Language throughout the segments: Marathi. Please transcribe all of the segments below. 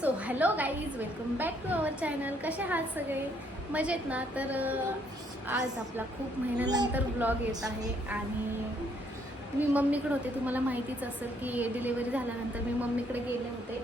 So hello guys welcome back to our channel कसे आहात सगळे? मजेत ना? तर आज आपला खूप महिन्यानंतर ब्लॉग येत आहे आणि मी मम्मीकडे होते. तुम्हाला माहितीच असेल की डिलेवरी झाल्यानंतर मी मम्मीकडे गेले होते.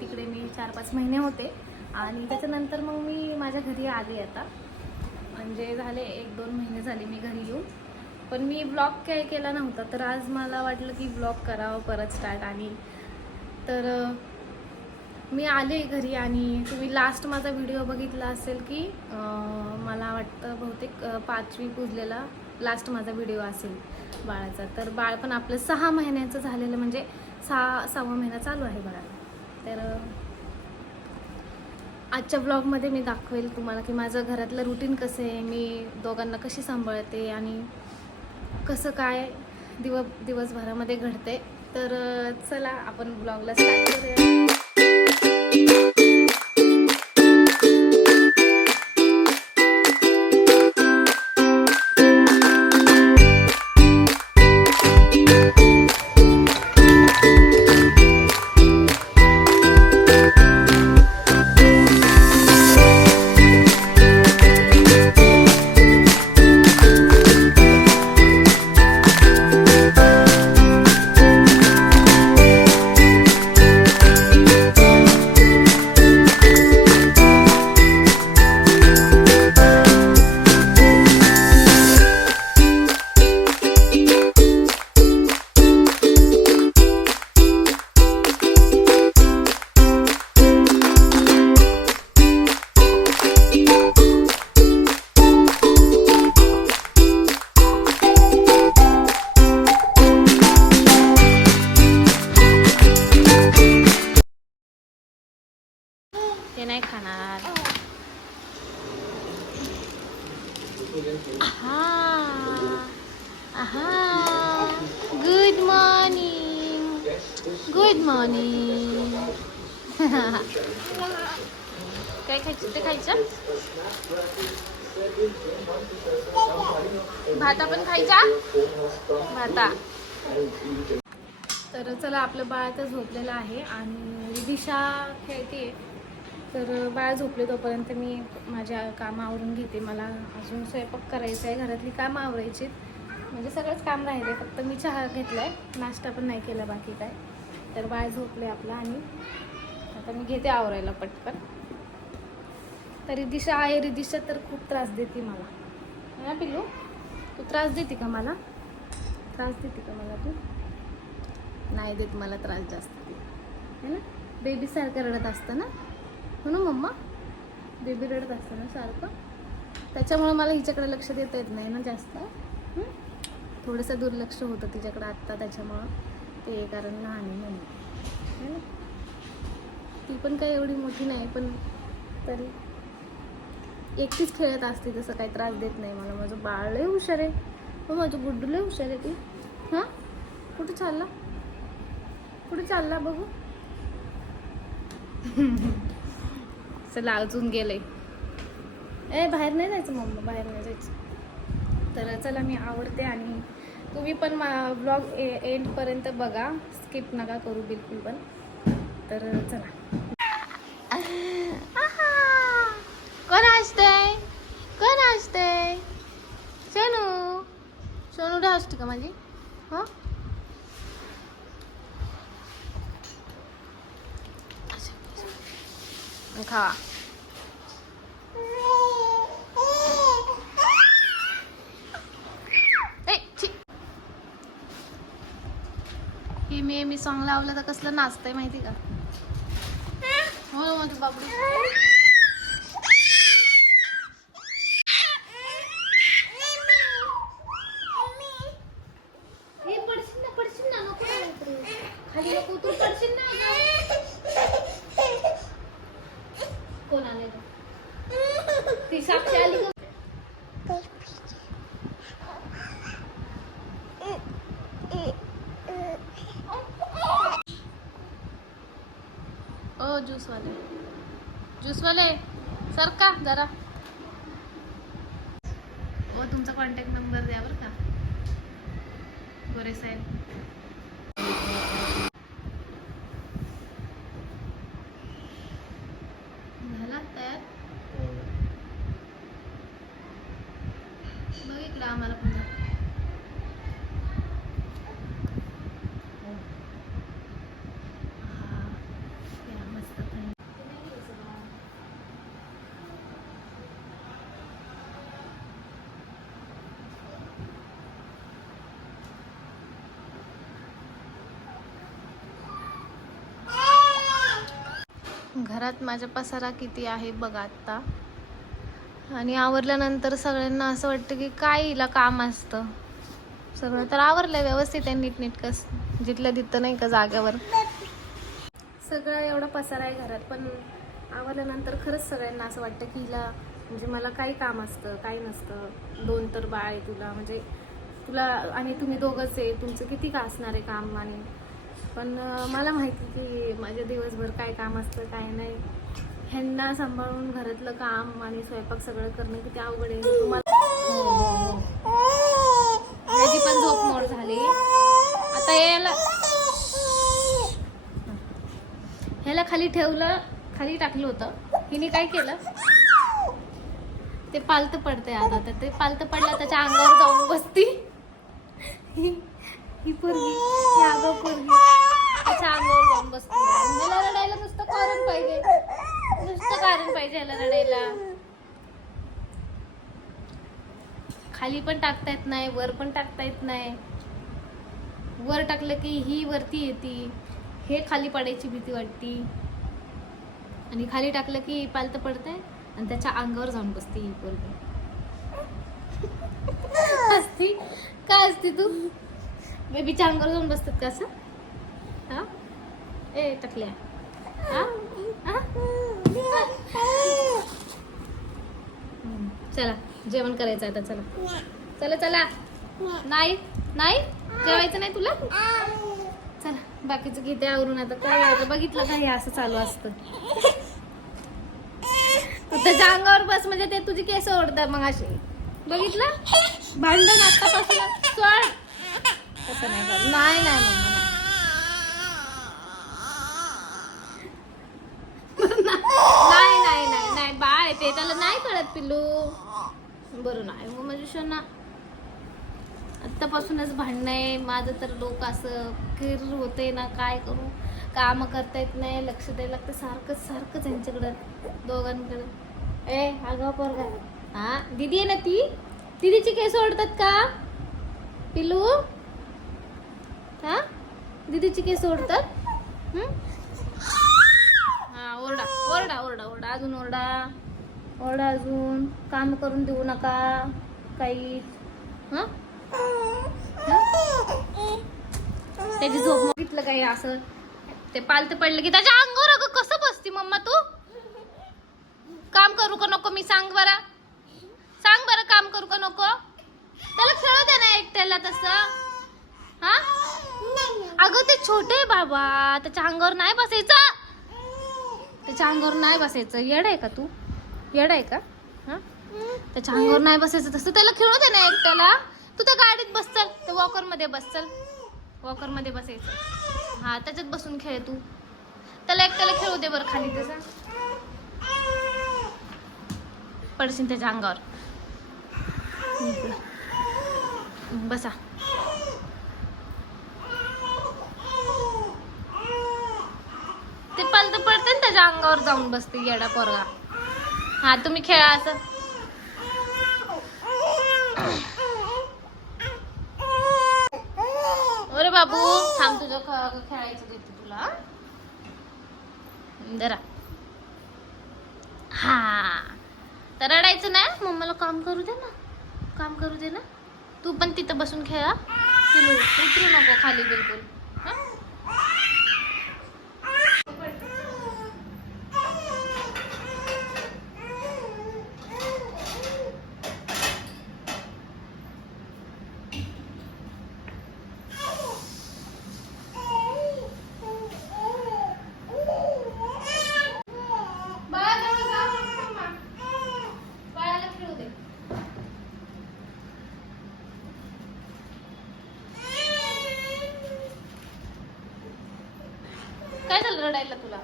तिकडे मी चार पाच महिने होते. आणि त्याच्यानंतर मग मी माझ्या घरी आले आता. म्हणजे झाले एक दोन महिने झाले मी घरी येऊन. पण मी ब्लॉग काय केला नव्हता. तर आज मला वाटलं की ब्लॉग करावं परत स्टार्ट आणि. तर मी आले घरी आणि तुम्ही लास्ट माझा व्हिडिओ बघितला असेल की मला वाटतं बहुतेक पाचवी पुजलेला लास्ट माझा व्हिडिओ असेल बाळाचा. तर बाळ पण आपलं सहा महिन्याचं झालेलं म्हणजे सहा सहावा महिना चालू आहे बाळाला. तर आजच्या ब्लॉगमध्ये मी दाखवेल तुम्हाला की माझं घरातलं रुटीन कसं आहे मी दोघांना कशी सांभाळते आणि कसं काय दिव दिवसभरामध्ये घडते. तर चला आपण ब्लॉगला स्टार्ट करूया. ते गुड मॉर्निंग गुड मॉर्निंग काय खायचं? ते खायचं? भाता पण खायचा? भाता. तर चला आपलं बाळ तर झोपलेलं आहे आणि दिशा खेळते तर बाळ झोपले तोपर्यंत मी माझ्या कामं आवरून घेते. मला अजून स्वयंपाक करायचा आहे घरातली कामं आवरायची म्हणजे सगळंच काम राहिले फक्त मी चहा घेतला आहे नाश्ता पण नाही केला बाकी काय. तर बाळ झोपले आपला आणि आता मी घेते आवरायला पटकन. तरी दिशा आहे रिदिशा तर खूप त्रास देते मला. ना पिल्लू तू त्रास देते का मला? त्रास देते का मला तू? नाही देत मला त्रास जास्त. है ना? बेबीसारखं रडत असतं ना? हो ना मम्मा? बेबी रडत असतं ना सारखं? त्याच्यामुळे मला हिच्याकडे लक्ष देता येत नाही ना जास्त. थोडंसं दुर्लक्ष होतं तिच्याकडे आत्ता त्याच्यामुळं. ते कारण लहान आहे म्हणून. ती पण काही एवढी मोठी नाही पण तरी एकटीच खेळत असते तसं काही त्रास देत नाही मला. माझं बाळ लय हुशार आहे. हो माझं गुड्डू लय हुशार आहे ती. हां? कुठे चालला? कुठे चालला बघू? चला अजून गेले. ए बाहेर नाही जायचं मम्मा बाहेर नाही जायचं. तर चला मी आवडते आणि तुम्ही पण ब्लॉग एंडपर्यंत बघा. स्किप नका करू बिलकुल पण. तर चला. कोण हसते कोण हसते सोनू. सोनू हसते का माझी? हां? खावा ए, छी. हे मे मी सॉंग लावलं तर कसलं नाचतंय माहिती का? हो, हो माझं बाबडू हे पडशील ना पडशील ना नको ना उतरू. खाली नको तू पडशील ना अगं. कोण आले ती साक्षी आली का ओ ज्यूस वाले ज्यूस वाले सर का जरा ओ तुमचा कॉन्टॅक्ट नंबर द्या बरं का. गोरे साहेब आम्हाला पण दाखव. हा. या, मस्त थंड. घरात माझ्या पसारा किती आहे बघा आत्ता. आणि आवरल्यानंतर सगळ्यांना असं वाटतं की काय हिला काम असतं. सगळं तर आवरलं व्यवस्थित आहे नीटनीटकस जिथलं तिथं नाही का जाग्यावर सगळं एवढा पसारा आहे घरात पण आवरल्यानंतर खरंच सगळ्यांना असं वाटतं की हिला म्हणजे मला काही काम असतं काही नसतं. दोन तर बाळ आहे तुला म्हणजे तुला आणि तुम्ही दोघंच आहे तुमचं किती का असणार आहे काम आणि पण मला माहिती की माझ्या दिवसभर काय काम असतं काय नाही. ह्यांना सांभाळून घरातलं काम आणि स्वयंपाक सगळं करणं किती अवघड आहे. तुम्हाला पण झोप मोड झाली. आता याला ह्याला खाली ठेवलं खाली टाकलं होतं. हिने काय केलं? ते पालतं पडतंय आता. तर ते पालतं पडलं त्याच्या अंगावर जाऊन बसती. ही पूर्वी पोरगी ही अगं पोरगी. त्याच्या अंगावर जाऊन बसते मला रडायला नुसतं कारण पाहिजे. नुसतं कारण पाहिजे ह्याला रडायला. खाली पण टाकता येत नाही वर पण टाकता येत नाही. वर टाकलं की ही वरती येते. हे खाली पडायची भीती वाटती. आणि खाली टाकलं की पालतं पडतंय आणि त्याच्या अंगावर जाऊन बसते ही पोरगी. असती का असती तू? बेबीच्या अंगावर जाऊन बसतात का असं? ए टकल्या. चला जेवण करायचं आता चला. चला चला. नाही नाही? जेवायचं नाही तुला? चला बाकीचं घेते आवरून आता. काय आता बघितलं का हे असं चालू असतं? त्याच्या अंगावर बस म्हणजे ते तुझी केस ओढतात मग असे बघितलं? भांडण आतापासून तसं नाही नाही नाही बाळ आहे ते त्याला नाही कळत पिल्लू. बरं नाही. मग म्हणजे शोना आत्तापासूनच भांडणं आहे. माझं तर डोकं असं किर होते ना काय करू? काम करता येत नाही. लक्ष द्यायला लागतं. सारखंच सारखंच यांच्याकडं दोघांकडं. ए अगं पोरगा. हा? दिदी आहे ना ती? दिदीची केस ओढतात का? पिलू हा? दिदीची केस ओढतात? हा ओरडा ओरडा ओरडा ओरडा. अजून ओरडा. ओरडा अजून. काम करून देऊ नका. काही. हां? त्याची झोप बघितलं काही असं? ते पालतं पडलं की त्याच्या अंगावर अगं कसं बसती मम्मा तू? काम करू का नको मी सांग बरं. सांग बरं काम करू का नको. त्याला खेळू दे ना एकट्याला तसं. हा? अगं ते छोटे आहे बाबा. त्याच्या अंगावर नाही बसायचं. त्याच्या अंगावर नाही बसायचं. येड आहे का तू? येड आहे का? हा? त्याच्या अंगावर नाही बसायचं तसं. त्याला खेळू दे ना एकट्याला तू त्या गाडीत बसचल तर वॉकरमध्ये वॉकरमध्ये बस वॉकरमध्ये बसायचं. हा त्याच्यात बसून खेळ तू. त्याला एकट्याला खेळू दे बरं खाली तसं. पडशील त्याच्या अंगावर. बसा. ते पालत पडते ना त्याच्या अंगावर जाऊन बसते येडा पोरगा. हा तुम्ही खेळा असं. अरे बाबू थांब तुझं खेळायचं देते तुला. जरा हा. तर रडायचं ना मम्माला काम करू दे ना. काम करू दे ना. तू पण तिथं बसून खेळा. उतरू नको खाली बिलकुल हा? बाळाजवळ जाऊ नको मम्मा. बाळाला खेळू दे काय झालं रडायला तुला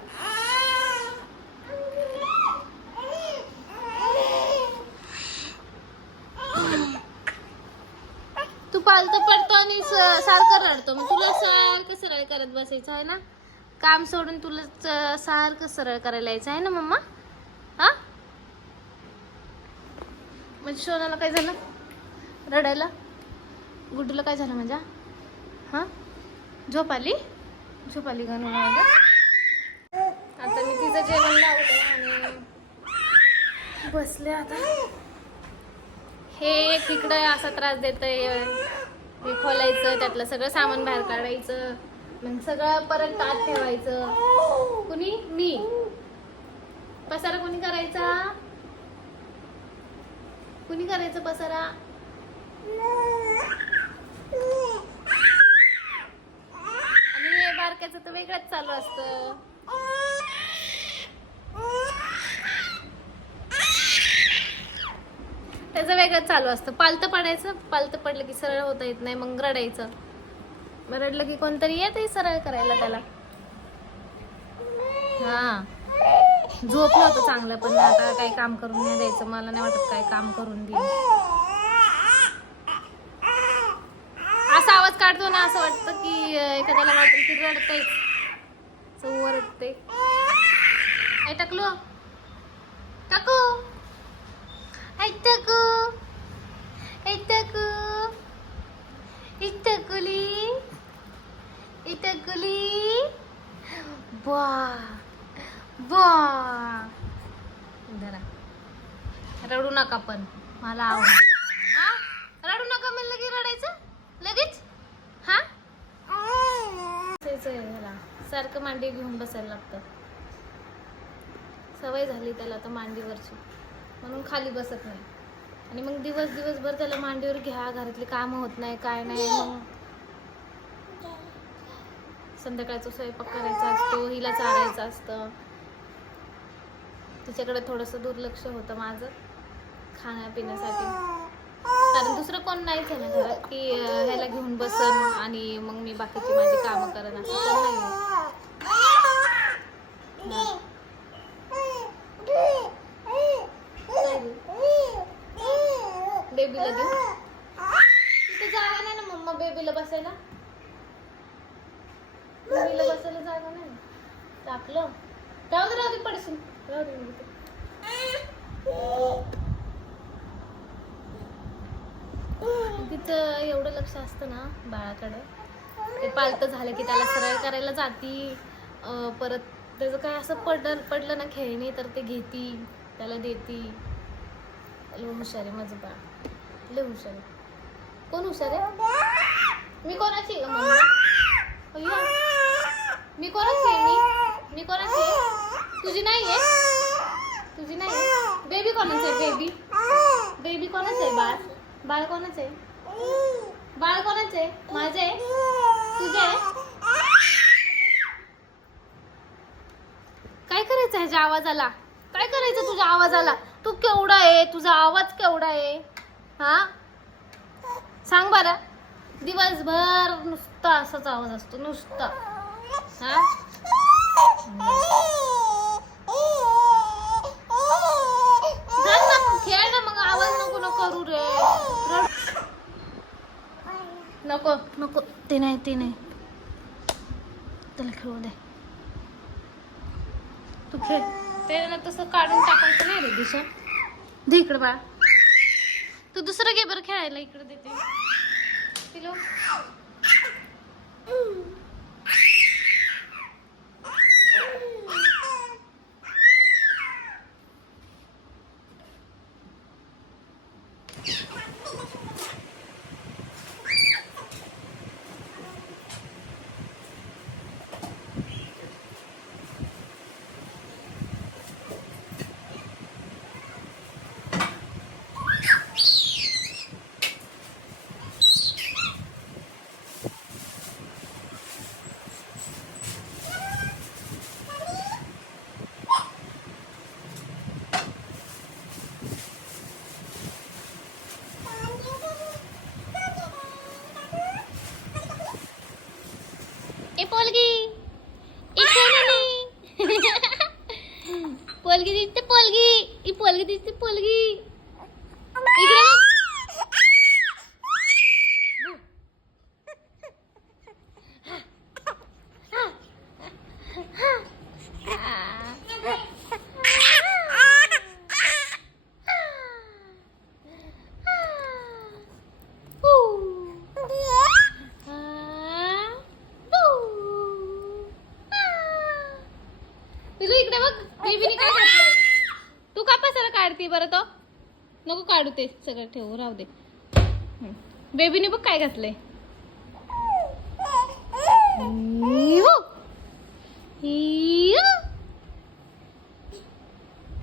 सारखं रडतो. मग तुला सारखं सरळ करत बसायचं आहे ना? काम सोडून तुला सारखं सरळ करायला यायचं आहे ना मम्मा? हा? म्हणजे सोनाला काय झालं? रडायला? गुड्डूला काय झालं माझ्या हा? झोप आली? झोप आली का आता मी तिचं जेवण लावलं आणि बसले आता. हे तिकडं असा त्रास देतंय. हे खोलायचं त्यातलं सगळं सामान बाहेर काढायचं मग सगळं परत आत ठेवायचं. कुणी? मी. पसारा कोणी करायचा? कुणी करायचं पसारा? आणि हे बारक्याचं तर वेगळंच चालू असतं. त्याचं वेगळंच चालू असतं. पालतं पडायचं पालतं पडलं की सरळ होता येत नाही मग रडायचं. मग रडलं की कोणतरी येत सरळ करायला त्याला. हा. झोपलं होतं चांगलं पण आता काही काम करून नाही द्यायचं. मला नाही वाटत काय काम करून दे असा आवाज काढतो ना असं वाटतं की एखाद्याला वाटतं की रडतंय. रडते काय टाकलो? टाकू आई टाकू आई टाकू इटकुली इटकुली बा बा. धरा. रडू नका पण मला आवडत हा? रडू नका म्हणलं लगेच रडायचं? लगेच? हा? बसायचं आहे ह्याला सारखं मांडी घेऊन बसायला लागतं. सवय झाली त्याला तर मांडीवरची. म्हणून खाली बसत नाही. आणि मग दिवस दिवसभर त्याला मांडीवर घ्या घरातली कामं होत नाही काय नाही मग संध्याकाळचा स्वयंपाक करायचा असतो हिला चारायचं असतं. तिच्याकडे थोडंसं दुर्लक्ष होतं माझं खाण्यापिण्यासाठी. कारण दुसरं कोण नाहीच आहे ना घरात की ह्याला घेऊन बसन आणि मग मी बाकीची माझी कामं करेन असं कोण नाही आहे. बेबीला देऊ तिथे जागा नाही ना मम्मा बेबीला बसायला बेबीला बसायला जागा नाही टाकलं राहू दे राहू दे पडशील राहू दे तिचं एवढं लक्ष असतं ना बाळाकडे ते पालतं झालं की त्याला सरळ करायला जाती. परत त्याचं काय असं पडलं पडलं ना खेळणी तर ते घेती त्याला देती. लय हुशार आहे माझं बाळ. लय हुशार आहे. कोण हुशार आहे? मी कोणाची? आहे मी कोणाची आहे मी? बेबी कोणाची आहे तुझी नाही आहे तुझी नाही आहे बेबी कोणाचं आहे बेबी बेबी कोणाचं आहे बाळ बाळ कोणाचं आहे बाळ कोणाचं आहे माझे? आहे तुझे? आहे काय करायचं ह्याच्या आवाजाला? काय करायचं तुझ्या आवाजाला? तू केवढा आहे? तुझा आवाज केवढा आहे? हा? सांग बरं. दिवसभर नुसता असाच आवाज असतो. नुसता. हा? नको नको करू रे. रड. नको नको. ते नाही ते नाही. त्याला खेळू दे. तू खेळ. ते ना तसं काढून टाकायचं नाही रे दिशा. दे इकडे बाळा. तू दुसरं घे बरं खेळायला इकडे देते. पिलो. पोलगी इथे नाही पोलगी दिसते पोलगी ई पोलगी दिसते पोलगी इकडे बघ. इकडे बघ बेबीने काय घातलंय तू का पसारा काढते नको काढू ते सगळं ठेवू राहू दे. बेबीने बघ काय घातलंय.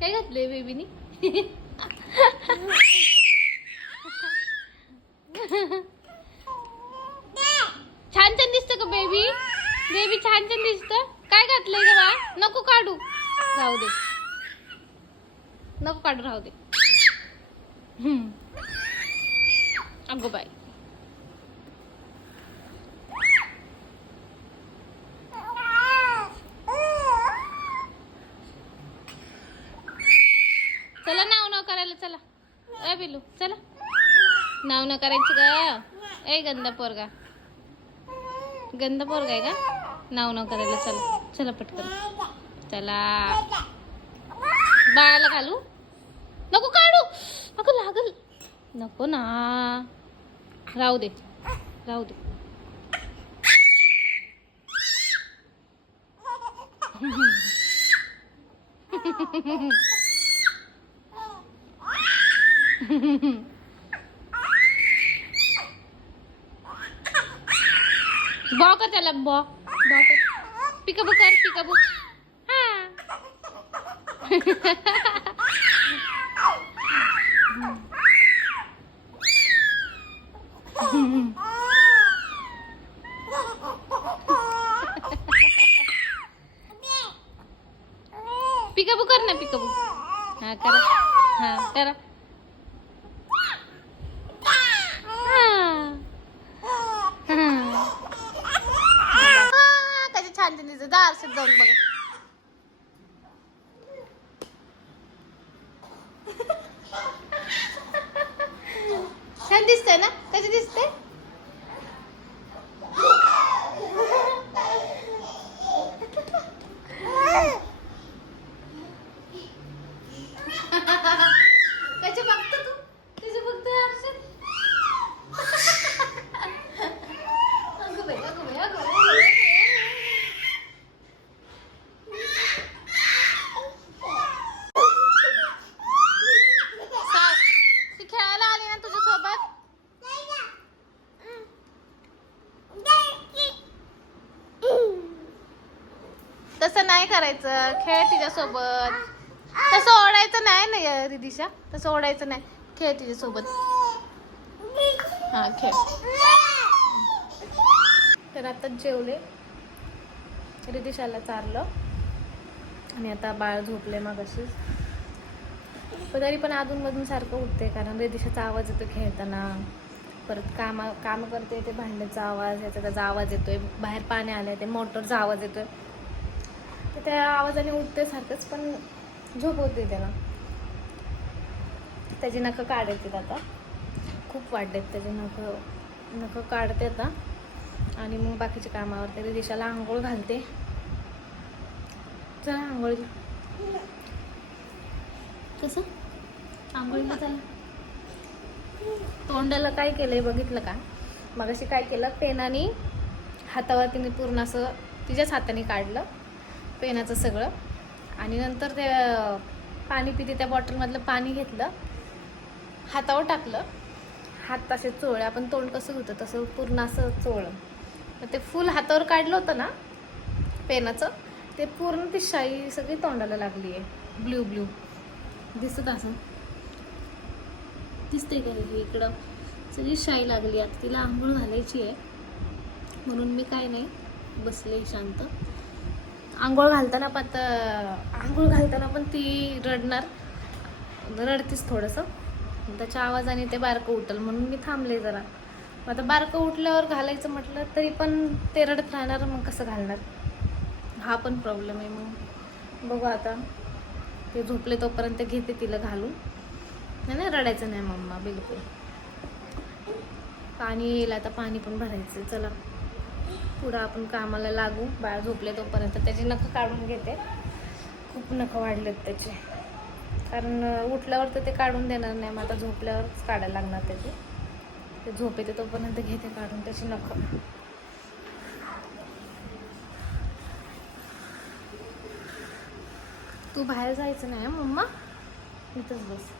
काय घातलंय बेबीनी छान छान दिसतं का बेबी बेबी छान छान दिसतं काय घातलंय ग बा नको काढू राहू दे नको काढू राहू दे. अगो बाय चला नाव नाव करायला चला. ए बिलू चला. नाव न करायचं का ए गंदा पोरगा. गंदा पोरगा आहे का? नाव नाव करायला चला. चला पटकन. चला. बाळाला घालू? नको काढू. अगं लागल. नको ना. राहू दे. राहू दे. बॉ कर त्याला बॉ. बॉ कर पिकाबू कर पिकाबू हा. त्याचे छान छान दिसत दारशीत जाऊन बघा तसं नाही करायचं. खेळ तिच्यासोबत. तसं ओढायचं नाही ना रिदिशा? तसं ओढायचं नाही. खेळ तिच्यासोबत. हा खेळ. तर आता जेवले. रिदिशाला चारलं. आणि आता बाळ झोपले मग अशीच पण तरी पण अधूनमधून सारखं उठते कारण रिदिशाचा आवाज येतो खेळताना. परत कामा काम करते ते भांड्याचा आवाज याचा त्याचा आवाज येतोय. बाहेर पाणी आलंय ते मोटरचा आवाज येतोय. तर त्या आवाजाने उठते सारखंच पण झोप होते त्याला. त्याची नखं काढायचे आता. खूप वाढलेत त्याचे नखं. नखं काढते आता. आणि मग बाकीच्या कामावर तरी दिशाला आंघोळ घालते. चला आंघोळ कसं? आंघोळ चला. तोंडाला काय केलंय बघितलं का? मग अशी काय केलं? पेनाने हातावर तिने पूर्ण असं तिच्याच हाताने काढलं. पेनाचं सगळं. आणि नंतर ते पाणी पिते त्या बॉटलमधलं पाणी घेतलं. हातावर टाकलं. हात असे चोळे आपण तोंड कसं होतं तसं पूर्ण असं चोळलं. मग ते फुल हातावर काढलं होतं ना पेनाचं ते पूर्ण ती शाई सगळी तोंडाला लागली आहे ब्ल्यू ब्ल्यू. दिसत असं. दिसते का हे इकडं? सगळी शाई लागली. आता तिला आंघोळ घालायची आहे म्हणून मी काय नाही बसले शांत. आंघोळ घालताना पण आता आंघोळ घालताना पण ती रडणार. रडतीस थोडंसं. त्याच्या आवाजाने ते बारकं उठल. म्हणून मी थांबले जरा. मग आता बारकं उठल्यावर घालायचं म्हटलं तरी पण ते रडत राहणार मग कसं घालणार? हा पण प्रॉब्लेम आहे मग. बघू आता. ते झोपले तोपर्यंत घेते तिला घालून. नाही नाही रडायचं नाही मम्मा बिलकुल. पाणी येईल आता पाणी पण भरायचं चला. पुढं आपण कामाला लागू. बाळ झोपले तोपर्यंत त्याची नखं काढून घेते. खूप नखं वाढलेत त्याचे. कारण उठल्यावर तर ते काढून देणार नाही मग आता झोपल्यावरच काढायला लागणार त्याचे. ते झोप येते तोपर्यंत घेते काढून त्याची नखं. तू बाहेर जायचं नाही मम्मा? इथंच बस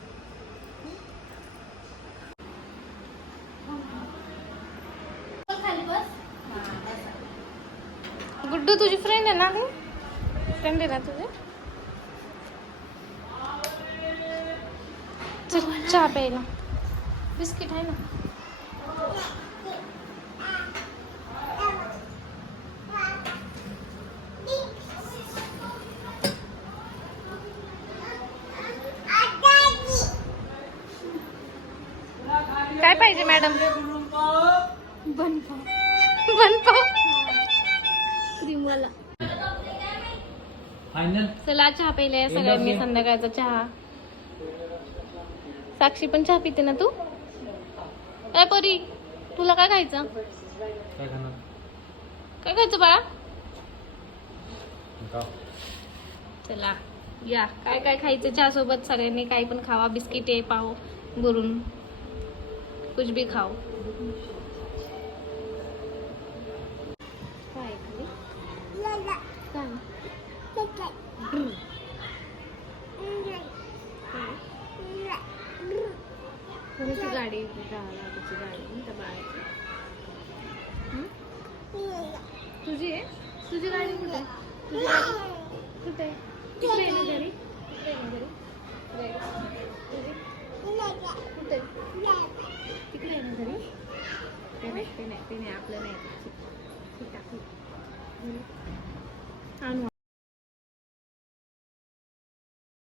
खाली बस गुड्डू तुझी फ्रेंड आहे ना ती फ्रेंड आहे ना तुझी? चल चहा प्यायला. बिस्किट आहे ना. काय पाहिजे मॅडम बनपाव चला चहा प्यायला सगळ्यांनी संध्याकाळचा चहा. साक्षी पण चहा पिते ना तू? काय परी तुला काय खायचं? काय खायचं बाळा? चला या. काय काय खायचं चहा सोबत सगळ्यांनी काही पण खावा. बिस्किट आहे पाव भरून. कुछ भी खाओ. काय? काय? कोणाची गाडी त्याची गाडी. त्या बाळाची. तुझी आहे? तुझी गाडी कुठे आहे? तुझी गाडी कुठे आहे? आहे ना घरी? कुठे आहे ना घरी? घरी? कुठे तिकडे आहे ना घरी? ते नाही ते नाही ते नाही आपलं नाही. आणू